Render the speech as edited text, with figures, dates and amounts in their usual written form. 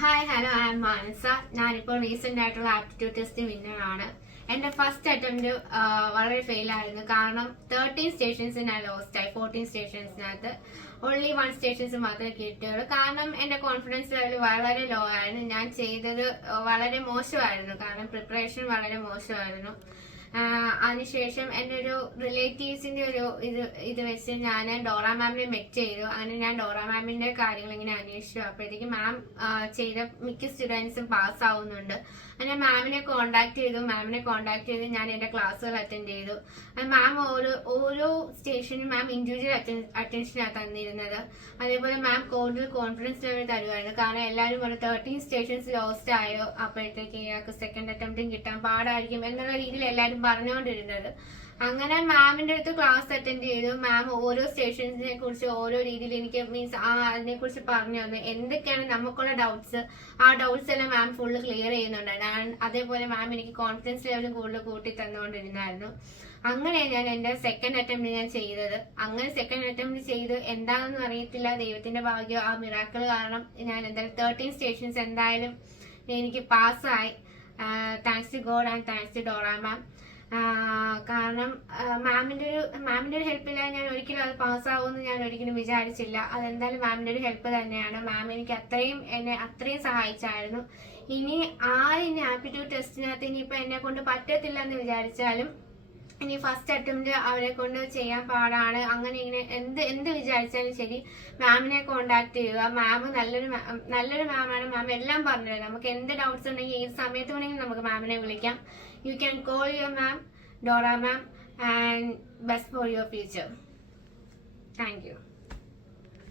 Hi hello I M മാനസ. ഞാനിപ്പോൾ recent ആയിട്ടുള്ള aptitude test winner ആണ്. എന്റെ ഫസ്റ്റ് അറ്റംപ്റ്റ് വളരെ ഫെയിൽ ആയിരുന്നു. കാരണം 13 സ്റ്റേഷൻസ് ഞാൻ ലോസ്റ്റ് ആയി. 14 സ്റ്റേഷൻസിനകത്ത് ഓൺലി 1 സ്റ്റേഷൻസ് മാത്രമേ കിട്ടിയുള്ളൂ. കാരണം എന്റെ കോൺഫിഡൻസ് ലെവൽ വളരെ ലോ ആയിരുന്നു. ഞാൻ ചെയ്തത് വളരെ മോശമായിരുന്നു. കാരണം പ്രിപ്പറേഷൻ വളരെ മോശമായിരുന്നു. അതിനുശേഷം എന്റെ ഒരു റിലേറ്റീവ്സിന്റെ ഒരു ഇത് വെച്ച് ഞാൻ ഡോറ മാമിനെ മെറ്റ് ചെയ്തു. അങ്ങനെ ഞാൻ ഡോറ മാമിന്റെ കാര്യങ്ങൾ ഇങ്ങനെ അന്വേഷിച്ചു. അപ്പോഴത്തേക്ക് മാം ചെയ്ത മിക്ക സ്റ്റുഡൻസും പാസ് ആവുന്നുണ്ട്. അങ്ങനെ മാമിനെ കോണ്ടാക്ട് ചെയ്തു. ഞാൻ എന്റെ ക്ലാസ്സുകൾ അറ്റൻഡ് ചെയ്തു. മാം ഓരോ സ്റ്റേഷനും മാം ഇൻഡിവിജ്വൽ അറ്റൻഷനാണ് തന്നിരുന്നത്. അതേപോലെ മാം കൂടുതൽ കോൺഫിഡൻസ് ലെവൽ തരുമായിരുന്നു. കാരണം എല്ലാവരും ഒരു 13 സ്റ്റേഷൻസ് ലോസ്റ്റ് ആയോ, അപ്പോഴത്തേക്ക് ഇയാൾക്ക് സെക്കൻഡ് അറ്റംപ്റ്റും കിട്ടാൻ പാടായിരിക്കും എന്നുള്ള രീതിയിൽ എല്ലാവരും പറഞ്ഞുകൊണ്ടിരുന്നത്. അങ്ങനെ മാമിന്റെ അടുത്ത് ക്ലാസ് അറ്റൻഡ് ചെയ്തു. മാം ഓരോ സ്റ്റേഷൻസിനെ കുറിച്ച് ഓരോ രീതിയിൽ എനിക്ക് അതിനെ കുറിച്ച് പറഞ്ഞു തന്നു. എന്തൊക്കെയാണ് നമുക്കുള്ള ഡൗട്ട്സ്, ആ ഡൗട്ട്സ് എല്ലാം മാം ഫുള്ള് ക്ലിയർ ചെയ്യുന്നുണ്ടായിരുന്നു. അതേപോലെ മാം എനിക്ക് കോൺഫിഡൻസ് ലെവലും കൂടുതൽ കൂട്ടി തന്നുകൊണ്ടിരുന്നായിരുന്നു. അങ്ങനെ ഞാൻ എന്റെ സെക്കൻഡ് അറ്റംപ്റ്റ് ഞാൻ ചെയ്തത്. അങ്ങനെ സെക്കൻഡ് അറ്റംപ്റ്റ് ചെയ്ത് എന്താണെന്ന് അറിയത്തില്ല, ദൈവത്തിന്റെ ഭാഗ്യം, ആ മിറാക്കിൾ കാരണം ഞാൻ എന്തായാലും 13 സ്റ്റേഷൻസ് എന്തായാലും എനിക്ക് പാസ്സായി. Thanks to God and thanks to Dora ma'am. കാരണം മാമിന്റെ ഒരു ഹെൽപ്പില്ലാതെ ഞാൻ ഒരിക്കലും അത് പാസ്സാവുമെന്ന് ഞാൻ ഒരിക്കലും വിചാരിച്ചില്ല. അതെന്തായാലും മാമിന്റെ ഒരു ഹെൽപ്പ് തന്നെയാണ്. മാം എനിക്ക് എന്നെ അത്രയും സഹായിച്ചായിരുന്നു. ഇനി ആപ്റ്റിറ്റ്യൂഡ് ടെസ്റ്റിനകത്ത് ഇനിയിപ്പോ എന്നെ കൊണ്ട് പറ്റത്തില്ല എന്ന് വിചാരിച്ചാലും ഇനി ഫസ്റ്റ് അറ്റംപ്റ്റ് അവരെ കൊണ്ട് ചെയ്യാൻ പാടാണ്, അങ്ങനെ ഇങ്ങനെ എന്ത് വിചാരിച്ചാലും ശരി മാമിനെ കോണ്ടാക്ട് ചെയ്യുക. മാം നല്ലൊരു മാമാണ്. മാം എല്ലാം പറഞ്ഞു തരും. നമുക്ക് എന്ത് ഡൗട്ട്സ് ഉണ്ടെങ്കിൽ ഏത് സമയത്ത് വേണമെങ്കിലും നമുക്ക് മാമിനെ വിളിക്കാം. You can call your ma'am, Dora ma'am, and best for your future. Thank you.